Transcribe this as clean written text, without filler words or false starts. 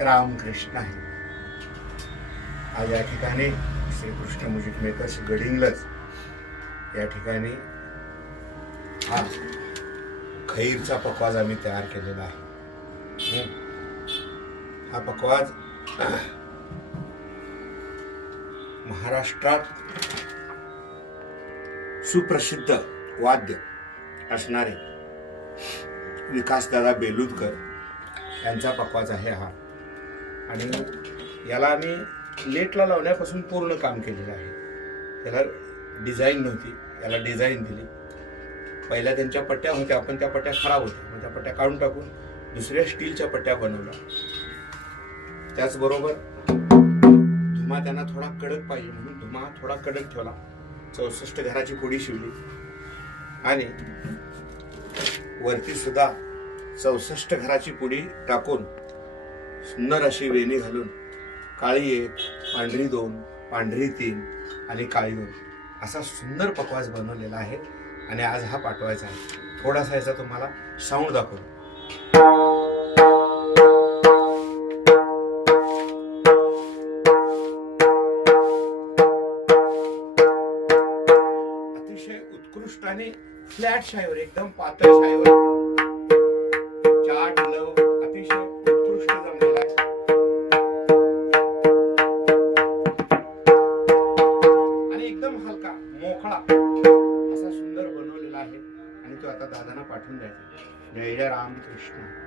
रामकृष्ण आहे. आज या ठिकाणी श्रीकृष्ण म्युझिक मेकर्स गडिंग्लज या ठिकाणी हा खैरचा पकवाज आम्ही तयार केलेला आहे. हा पकवाज महाराष्ट्रात सुप्रसिद्ध वाद्य असणारे विकासदादा बेलुदकर यांचा पकवाज आहे हा. आणि याला आम्ही लेटला लावण्यापासून पूर्ण काम केलेलं आहे. याला डिझाईन नव्हती, याला डिझाईन दिली. पहिल्या त्यांच्या पट्ट्या होत्या, पण त्या पट्ट्या खराब होत्या, मग त्या पट्ट्या काढून टाकून दुसऱ्या स्टीलच्या पट्ट्या बनवल्या. त्याचबरोबर धुमा त्यांना थोडा कडक पाहिजे म्हणून धुमा थोडा कडक ठेवला. 64 घराची पुडी शिवली आणि वरती सुद्धा 64 घराची पुडी टाकून सुंदर अशी वेणी घालून काळी 1, पांढरी 2, पांढरी 3 आणि काळी 2 असा सुंदर पकवाज बनवलेला आहे. आणि आज हा पाठवायचा आहे. थोडासा याचा तुम्हाला साऊंड दाखवतो. अतिशय उत्कृष्ट आणि फ्लॅट शाईवर, एकदम पातळ शाईवर 4 लव अतिशय उत्कृष्ट जमलेला आहे. आणि एकदम हलका मोकळा असा सुंदर बनवलेला आहे. आणि तो आता दादांना पाठवून द्यायचा. जय जय रामकृष्ण.